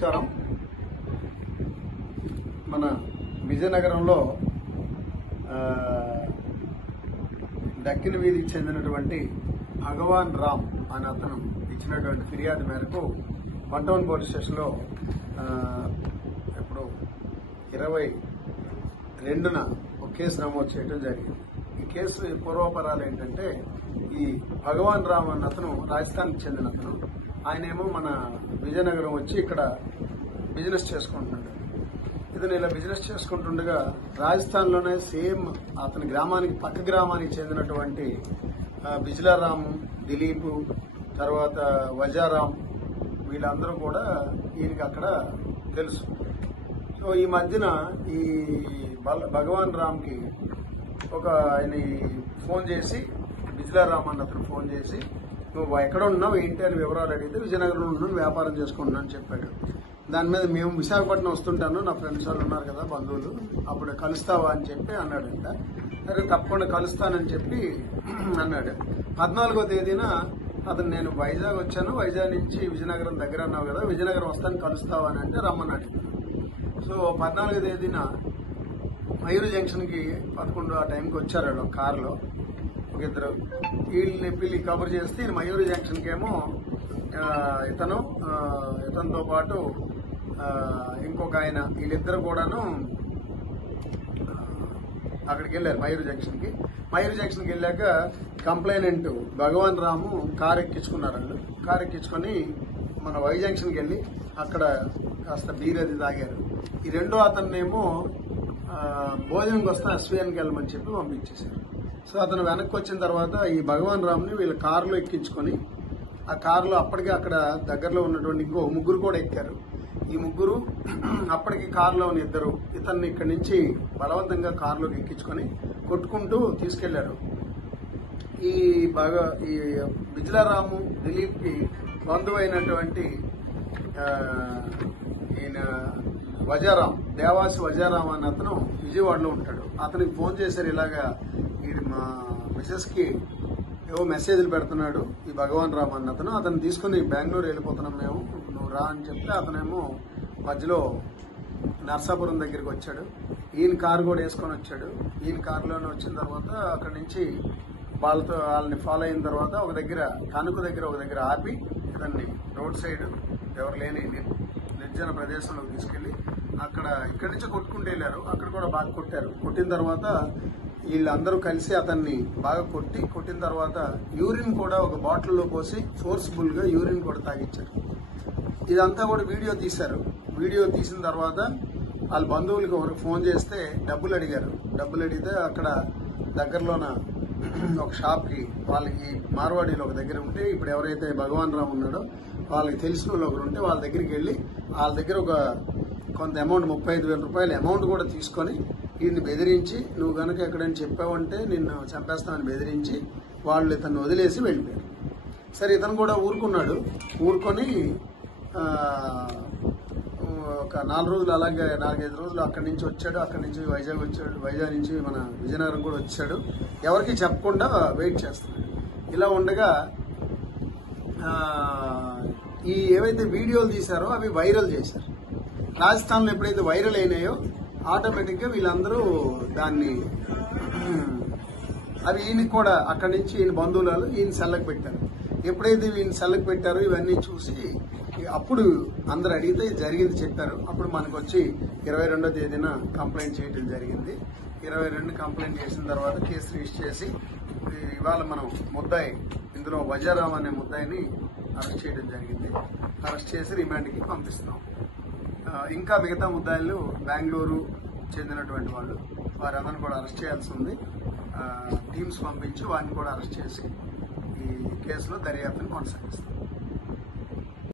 నమస్కారం. మన విజయనగరంలో దక్కిన వీధికి చెందినటువంటి భగవాన్ రామ్ అనే అతను ఇచ్చినటువంటి ఫిర్యాదు మేరకు 1 టౌన్ పోలీస్ స్టేషన్లో ఇప్పుడు 22న ఒక కేసు నమోదు చేయడం జరిగింది. ఈ కేసు పూర్వపరాలు ఏంటంటే, ఈ భగవాన్ రామ్ అన్న అతను రాజస్థాన్కి చెందిన అతను. ఆయనేమో మన విజయనగరం వచ్చి ఇక్కడ బిజినెస్ చేసుకుంటున్నాడు. ఇతను ఇలా బిజినెస్ చేసుకుంటుండగా రాజస్థాన్లోనే సేమ్ అతని గ్రామానికి పక్క గ్రామానికి చెందినటువంటి బిజ్లారామ్, దిలీప్, తర్వాత వజారాం వీళ్ళందరూ కూడా ఈయనకి అక్కడ తెలుసు. సో ఈ మధ్యన ఈ భగవాన్ రామ్కి ఒక ఆయన ఫోన్ చేసి, బిజ్లారామ్ అన్నప్పుడు ఫోన్ చేసి, నువ్వు ఎక్కడ ఉన్నావు ఏంటి అని వివరాలు అడిగితే, విజయనగరంలో ఉన్నాను, వ్యాపారం చేసుకుంటున్నాను అని చెప్పాడు. దాని మీద మేము విశాఖపట్నం వస్తుంటాను, నా ఫ్రెండ్స్ వాళ్ళు ఉన్నారు కదా బంధువులు, అప్పుడు కలుస్తావా అని చెప్పి అన్నాడంట. సరే తప్పకుండా కలుస్తానని చెప్పి అన్నాడు. 14వ తేదీన అతను నేను వైజాగ్ వచ్చాను, వైజాగ్ నుంచి విజయనగరం దగ్గర అన్నావు కదా, విజయనగరం వస్తాను కలుస్తావా అని అంటే రమ్మన్నాడు. సో 14వ తేదీన మయూరు జంక్షన్కి 11 ఆ టైంకి వచ్చారు వాళ్ళు కారులో, ఒక ఇద్దరు. వీళ్ళని పిల్లి కబురు చేస్తే ఈయన మయూరు జంక్షన్కి ఏమో ఇతనితో పాటు ఇంకొక ఆయన, వీళ్ళిద్దరు కూడాను అక్కడికి వెళ్ళారు మయూరు జంక్షన్కి. మయూరు జంక్షన్కి వెళ్ళాక కంప్లైనెంట్ భగవాన్ రాము కారు ఎక్కించుకున్నారు. వాళ్ళు కారు ఎక్కించుకొని మన వై జంక్షన్కి వెళ్ళి అక్కడ కాస్త బీర్ అది తాగారు. ఈ రెండో అతన్నేమో భోజనంకి వస్తే అశ్వయానికి వెళ్ళమని చెప్పి పంపించేశారు. సో అతను వెనక్కి వచ్చిన తర్వాత ఈ భగవాన్ రామ్ని వీళ్ళ కారులో ఎక్కించుకొని, ఆ కారులో అప్పటికే అక్కడ దగ్గరలో ఉన్నటువంటి ఇంకో ముగ్గురు కూడా ఎక్కారు. ఈ ముగ్గురు అప్పటికి కారులో ఉన్న ఇద్దరు ఇతన్ని ఇక్కడి నుంచి బలవంతంగా కారులోకి ఎక్కించుకొని కొట్టుకుంటూ తీసుకెళ్లారు. ఈ బిజ్లారాము, దిలీప్కి బంధువు అయినటువంటి ఈయన వజారాం, దేవాసి వజారాం అన్న అతను విజయవాడలో ఉంటాడు. అతనికి ఫోన్ చేశారు, ఇలాగా మా మిసెస్ కి ఏవో మెసేజ్లు పెడుతున్నాడు ఈ భగవాన్ రామ్ అన్న అతను, అతను తీసుకుని బెంగళూరు వెళ్ళిపోతున్నాం మేము, నువ్వు రా అని చెప్తే అతనేమో మధ్యలో నర్సాపురం దగ్గరికి వచ్చాడు. ఈయన కారు కూడా వేసుకొని వచ్చాడు. ఈయన కారులోనే వచ్చిన తర్వాత అక్కడి నుంచి వాళ్ళని ఫాలో అయిన తర్వాత ఒక దగ్గర తణుకు దగ్గర ఒక దగ్గర ఆపి ఇతన్ని రోడ్ సైడ్ ఎవరు లేని నిర్జన ప్రదేశంలోకి తీసుకెళ్లి అక్కడ ఇక్కడి నుంచి కొట్టుకుంటూ వెళ్ళారు. అక్కడ కూడా బాగా కొట్టారు. కొట్టిన తర్వాత వీళ్ళందరూ కలిసి అతన్ని బాగా కొట్టిన తర్వాత యూరిన్ కూడా ఒక బాటిల్లో పోసి ఫోర్స్ఫుల్ గా యూరిన్ కూడా తాగిచ్చారు. ఇదంతా కూడా వీడియో తీశారు. వీడియో తీసిన తర్వాత వాళ్ళ బంధువులకి ఒకరికి ఫోన్ చేస్తే డబ్బులు అడిగారు. డబ్బులు అడిగితే అక్కడ దగ్గరలోన ఒక షాప్ కి వాళ్ళకి మార్వాడీలో ఒక దగ్గర ఉంటే, ఇప్పుడు ఎవరైతే భగవాన్ రామ్ ఉన్నాడో వాళ్ళకి తెలిసిన వాళ్ళు ఒకరు ఉంటే వాళ్ళ దగ్గరికి వెళ్ళి వాళ్ళ దగ్గర ఒక కొంత అమౌంట్ 35,000 రూపాయల అమౌంట్ కూడా తీసుకొని వీడిని బెదిరించి, నువ్వు గనక ఎక్కడైనా చెప్పావంటే నిన్ను చంపేస్తామని బెదిరించి వాళ్ళు ఇతన్ని వదిలేసి వెళ్ళిపోయారు. సరే ఇతను కూడా ఊరుకున్నాడు. ఊరుకొని ఒక 4 రోజులు అలాగే 4-5 రోజులు అక్కడి నుంచి వచ్చాడు. అక్కడి నుంచి వైజాగ్ వచ్చాడు. వైజాగ్ నుంచి మన విజయనగరం కూడా వచ్చాడు. ఎవరికి చెప్పకుండా వెయిట్ చేస్తున్నాడు. ఇలా ఉండగా ఈ ఏవైతే వీడియోలు తీశారో అవి వైరల్ చేశారు. రాజస్థాన్లో ఎప్పుడైతే వైరల్ అయినాయో ఆటోమేటిక్ గా వీళ్ళందరూ దాన్ని అవి ఈయనకి కూడా అక్కడి నుంచి ఈయన బంధువులు ఈయన సెల్లకు పెట్టారు. ఎప్పుడైతే ఈయన సెల్లకు పెట్టారో ఇవన్నీ చూసి అప్పుడు అందరు అడిగితే జరిగింది చెప్పారు. అప్పుడు మనకు వచ్చి 22వ తేదీన కంప్లైంట్ చేయడం జరిగింది. 22 కంప్లైంట్ చేసిన తర్వాత కేసు రిజిస్టర్ చేసి ఇవాళ మనం ముద్దాయి, ఇందులో వజారాం అనే ముద్దాయిని అరెస్ట్ చేయడం జరిగింది. అరెస్ట్ చేసి రిమాండ్కి పంపిస్తున్నాం. ఇంకా మిగతా ముద్దాయిలు బెంగళూరు చెందినటువంటి వాళ్ళు, వారందరిని కూడా అరెస్ట్ చేయాల్సి ఉంది. టీమ్స్ పంపించి వారిని కూడా అరెస్ట్ చేసి ఈ కేసులో దర్యాప్తును కొనసాగిస్తాం.